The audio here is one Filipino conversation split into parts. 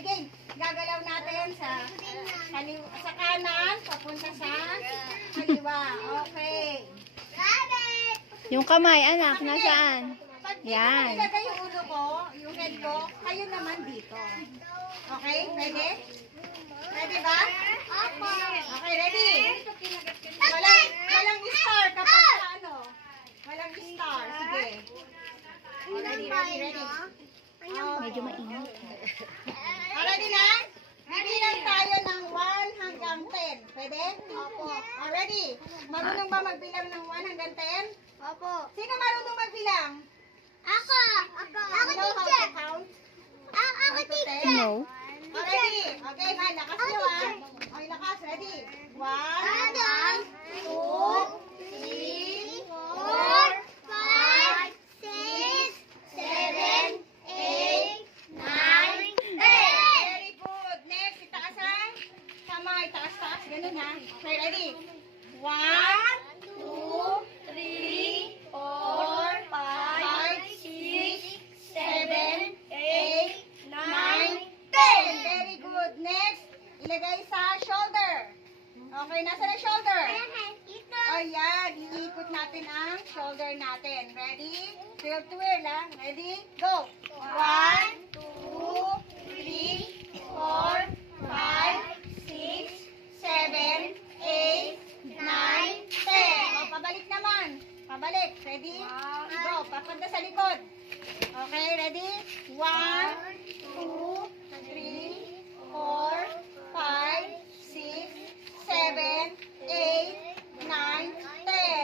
Okay, game. Gagalaw natin sa kanan, papunta sa kaliwa. Okay. Yung kamay, anak, nasaan? Pag Yan. ilagay yung ulo ko, yung head ko, kayo naman dito. Okay, ready? Ready ba? Okay, ready? Walang star kapag sa ano. Walang star. Sige. Ready, ready, ready. Medyo mainit. Ready na? Bibilang tayo ng 1 hanggang 10. Pwede? Opo. Ready? Marunong ba magbilang ng 1 hanggang 10? Opo. Sino marunong magbilang? Ako. Ako You know how teacher. to count? Ako 1 to 10? teacher. No. Ready? Okay, man. Lakas nyo ah. Okay, lakas. Ready? 1, 2, 3, 4, 5, 6, 7, 8, 9, 10. Very good. Next, itaas ang kamay. Taas, taas. Ganun ha. Okay, ready? 1, 2, 3, 4, 5, 6, 7, 8, 9, 10. Very good. Next, ilagay sa shoulder. Okay, nasa na shoulder? Ayan, iikot natin ang shoulder natin. Ready? Twirl, twirl ha. Ready? Go! 1, 2, 3, 4, 5, 6, 7, 8, 9, 10. O, pabalik naman. Pabalik. Ready? Go. Papunta sa likod. Okay, ready? 1, 2, 3, 4, 5, 6, 7, 8, 9, 10.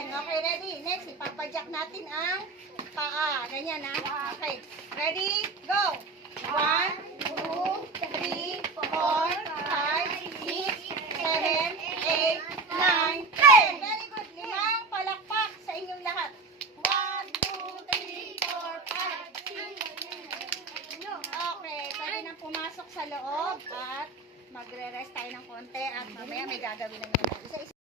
Okay, ready? Next, ipapadyak natin ang paa. Ganyan ha. Okay. Ready? Go! 1, 2, 3, 4, 5, 6, 7, 8, 9, 10. Very good. Limang palakpak sa inyong lahat. 1, 2, 3, 4, 5, 6. Okay, pwede nang pumasok sa loob at magre-rest tayo ng konti at mamaya may gagawin na naman tayo. Isa-isa.